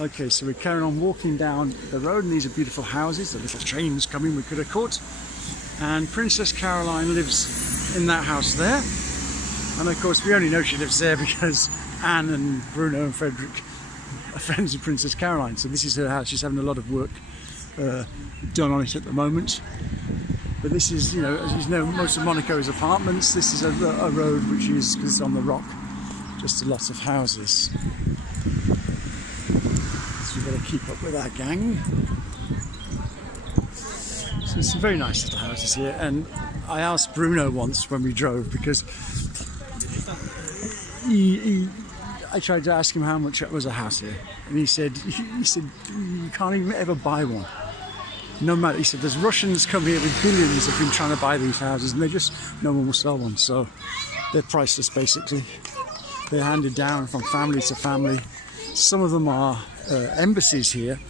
Okay, so we're carrying on walking down the road, and these are beautiful houses. The little trains coming we could have caught. And Princess Caroline lives in that house there. And of course we only know she lives there because Anne and Bruno and Frederick are friends of Princess Caroline. So this is her house. She's having a lot of work done on it at the moment. But this is, you know, as you know, most of Monaco is apartments. This is a road which is, because it's on the rock, just a lot of houses. So we've got to keep up with our gang. So there's some very nice little houses here. And I asked Bruno once when we drove, because I tried to ask him how much was a house here, and he said you can't even ever buy one. No matter, he said, there's Russians come here with billions have been trying to buy these houses, and no one will sell one. So they're priceless, basically. They're handed down from family to family. Some of them are embassies here.